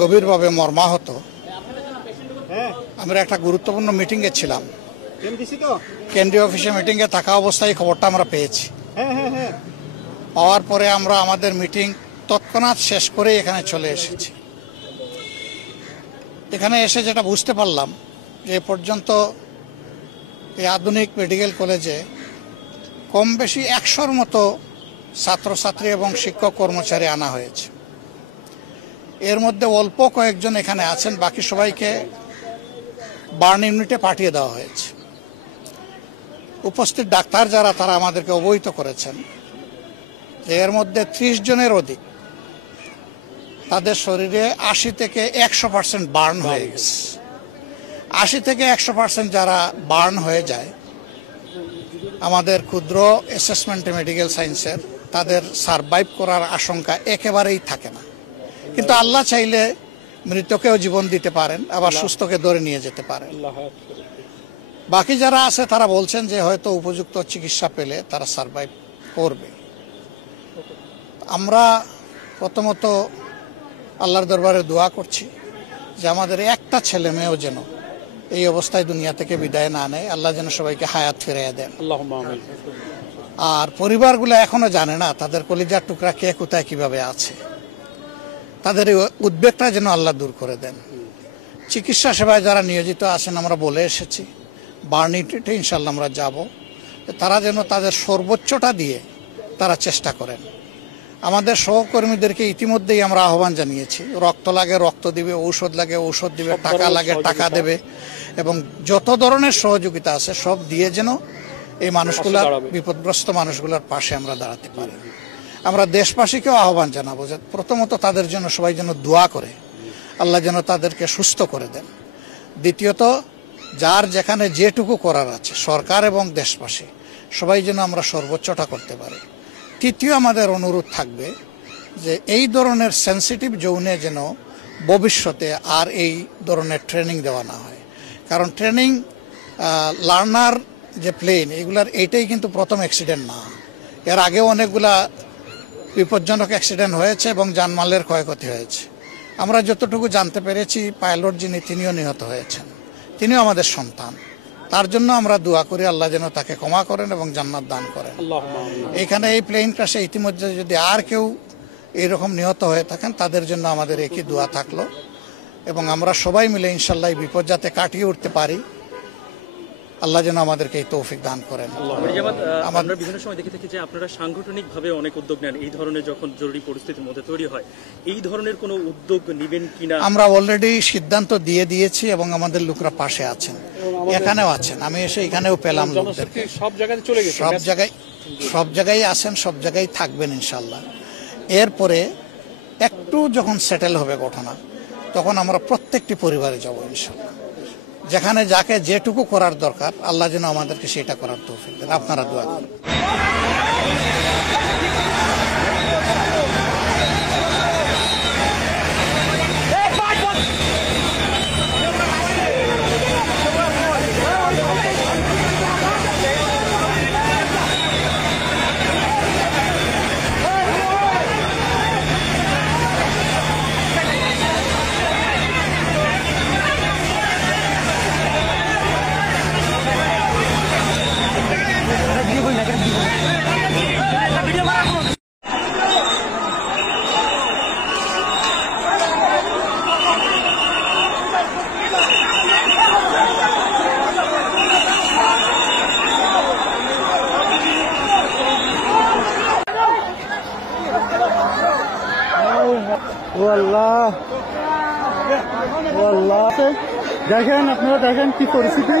গভীরভাবে মর্মাহত। আমরা একটা গুরুত্বপূর্ণ মিটিংয়ে ছিলাম, কেন্দ্রীয় অফিসে মিটিংয়ে থাকা অবস্থায় খবরটা আমরা পেয়েছি। পাওয়ার পরে আমরা আমাদের মিটিং তৎক্ষণাৎ শেষ করে এখানে চলে এসেছি। এখানে এসে যেটা বুঝতে পারলাম যে এ পর্যন্ত এই আধুনিক মেডিকেল কলেজে কম বেশি 100-র মতো ছাত্রছাত্রী এবং শিক্ষক কর্মচারী আনা হয়েছে। এর মধ্যে অল্প কয়েকজন এখানে আছেন, বাকি সবাইকে বার্ন ইউনিটে পাঠিয়ে দেওয়া হয়েছে। উপস্থিত ডাক্তার যারা, তারা আমাদেরকে অবহিত করেছেন যে এর মধ্যে 30 জনের অধিক তাদের শরীরে 80 থেকে 100% বার্ন হয়ে গেছে। 80 থেকে 100% যারা বার্ন হয়ে যায়, আমাদের ক্ষুদ্র অ্যাসেসমেন্ট মেডিকেল সায়েন্সের তাদের সারভাইভ করার আশঙ্কা একেবারেই থাকে না। কিন্তু আল্লাহ চাইলে মৃতকেও জীবন দিতে পারেন, আবার সুস্থকে ধরে নিয়ে যেতে পারেন। বাকি যারা আছে তারা বলছেন যে হয়তো উপযুক্ত চিকিৎসা পেলে তারা সারভাইভ করবে। আমরা প্রথমত আল্লাহর দরবারে দোয়া করছি যে আমাদের একটা ছেলে মেয়েও যেন এই অবস্থায় দুনিয়া থেকে বিদায় না নেয়, আল্লাহ যেন সবাইকে হায়াত ফিরিয়ে দেন। আর পরিবারগুলো এখনো জানে না তাদের কলিজার টুকরা কে কোথায় কিভাবে আছে, তাদের এই উদ্বেগটা যেন আল্লাহ দূর করে দেন। চিকিৎসা সেবায় যারা নিয়োজিত আছেন, আমরা বলে এসেছি বার্ন ইউনিটে ইনশাল্লাহ আমরা যাব, তারা যেন তাদের সর্বোচ্চটা দিয়ে তারা চেষ্টা করেন। আমাদের সহকর্মীদেরকে ইতিমধ্যেই আমরা আহ্বান জানিয়েছি, রক্ত লাগে রক্ত দিবে, ঔষধ লাগে ঔষধ দিবে, টাকা লাগে টাকা দেবে, এবং যত ধরনের সহযোগিতা আছে সব দিয়ে যেন এই মানুষগুলার, বিপদগ্রস্ত মানুষগুলোর পাশে আমরা দাঁড়াতে পারি। আমরা দেশবাসীকেও আহ্বান জানাবো যে প্রথমত তাদের জন্য সবাই যেন দোয়া করে, আল্লাহ যেন তাদেরকে সুস্থ করে দেন। দ্বিতীয়ত যার যেখানে যেটুকু করার আছে, সরকার এবং দেশবাসী সবাই যেন আমরা সর্বোচ্চটা করতে পারি। তৃতীয় আমাদের অনুরোধ থাকবে যে এই ধরনের সেন্সিটিভ জোনে যেন ভবিষ্যতে আর এই ধরনের ট্রেনিং দেওয়া না হয়। কারণ ট্রেনিং লার্নার যে প্লেন, এগুলার এইটাই কিন্তু প্রথম অ্যাক্সিডেন্ট না। এর আগেও অনেকগুলা বিপজ্জনক অ্যাক্সিডেন্ট হয়েছে এবং জানমালের ক্ষয়ক্ষতি হয়েছে। আমরা যতটুকু জানতে পেরেছি, পাইলট যিনি, তিনিও নিহত হয়েছেন। তিনিও আমাদের সন্তান। তার জন্য আমরা দোয়া করি আল্লাহ যেন তাকে ক্ষমা করেন এবং জান্নাত দান করেন। এখানে এই প্লেন ক্রাশে ইতিমধ্যে যদি আর কেউ এইরকম নিহত হয়ে থাকেন, তাদের জন্য আমাদের একই দোয়া থাকলো, এবং আমরা সবাই মিলে ইনশাল্লাহ এই বিপদ যাতে কাটিয়ে উঠতে পারি, আল্লাহ যেন আমাদেরকে এই তৌফিক দান করেন। আমরা বিভিন্ন সময় দেখে থাকি যে আপনারা সাংগঠনিকভাবে অনেক উদ্যোগ নেন এই ধরনের, যখন জরুরি পরিস্থিতির মধ্যে তৈরি হয়, এই ধরনের কোনো উদ্যোগ নেবেন কিনা? আমরা অলরেডি সিদ্ধান্ত দিয়ে দিয়েছি এবং আমাদের লোকরা পাশে আছেন, এখানেও আছেন। আমি এসে এখানেও পেলাম লোকদেরকে, সব জায়গায় আছেন, সব জায়গায় থাকবেন ইনশাল্লাহ। এরপরে একটু যখন সেটেল হবে ঘটনা, তখন আমরা প্রত্যেকটি পরিবারে যাব ইনশাল্লাহ। যেখানে যাকে যেটুকু করার দরকার, আল্লাহ যেন আমাদেরকে সেটা করার তৌফিক দেন। আপনারা দোয়া করুন। দেখেন, আপনারা দেখেন কি পরিস্থিতি।